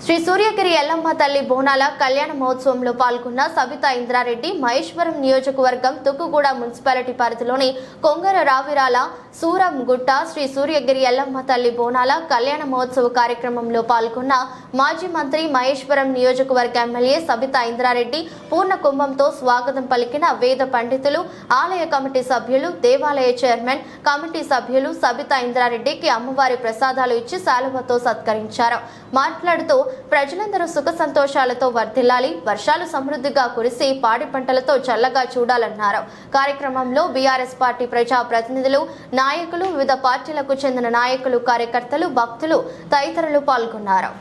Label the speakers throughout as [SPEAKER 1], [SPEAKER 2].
[SPEAKER 1] శ్రీ సూర్యగిరి ఎల్లమ్మ తల్లి బోనాల కళ్యాణ మహోత్సవంలో పాల్గొన్న సబితా ఇంద్రారెడ్డి మహేశ్వరం నియోజకవర్గం తుక్కుగూడ మున్సిపాలిటీ పరిధిలోని కొంగర రావిరాల సూరంగుట్ట శ్రీ సూర్యగిరి ఎల్లమ్మ తల్లి బోనాల కళ్యాణ మహోత్సవ కార్యక్రమంలో పాల్గొన్న మాజీ మంత్రి మహేశ్వరం నియోజకవర్గ ఎమ్మెల్యే సబితా ఇంద్రారెడ్డి పూర్ణ కుంభంతో స్వాగతం పలికిన వేద పండితులు ఆలయ కమిటీ సభ్యులు దేవాలయ చైర్మన్ కమిటీ సభ్యులు సబితా ఇంద్రారెడ్డికి అమ్మవారి ప్రసాదాలు ఇచ్చి శాలువతో సత్కరించారు. మాట్లాడుతూ ప్రజలందరూ సుఖ సంతోషాలతో వర్ధిల్లాలి వర్షాలు సమృద్ధిగా కురిసి పాడి పంటలతో చల్లగా చూడాలన్నారు. కార్యక్రమంలో బీఆర్ఎస్ పార్టీ ప్రజా ప్రతినిధులు నాయకులు వివిధ పార్టీలకు చెందిన నాయకులు కార్యకర్తలు భక్తులు తదితరులు పాల్గొన్నారు.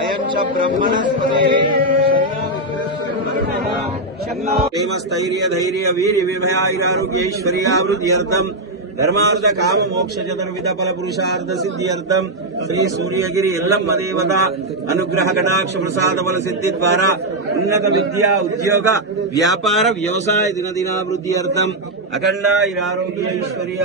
[SPEAKER 2] అయం చ బ్రహ్మణస్పతే ధైర్య ధైర్య వీర్య విభయాయిరారోగ్యైశ్వర్యావృద్ధ్యర్థం ధర్మార్థ కామ మోక్ష చతుర్విధ ఫల పురుషార్థ సిద్ధ్యర్థం శ్రీ సూర్యగిరి ఎల్లమ్మ దేవత అనుగ్రహ కటాక్ష ప్రసాద ఫల సిద్ధి ద్వారా ఉన్నత విద్యా ఉద్యోగ వ్యాపార వ్యవసాయ దినదినాభివృద్ధి అర్థం అఖండ ఇరారోగ్య ఐశ్వర్య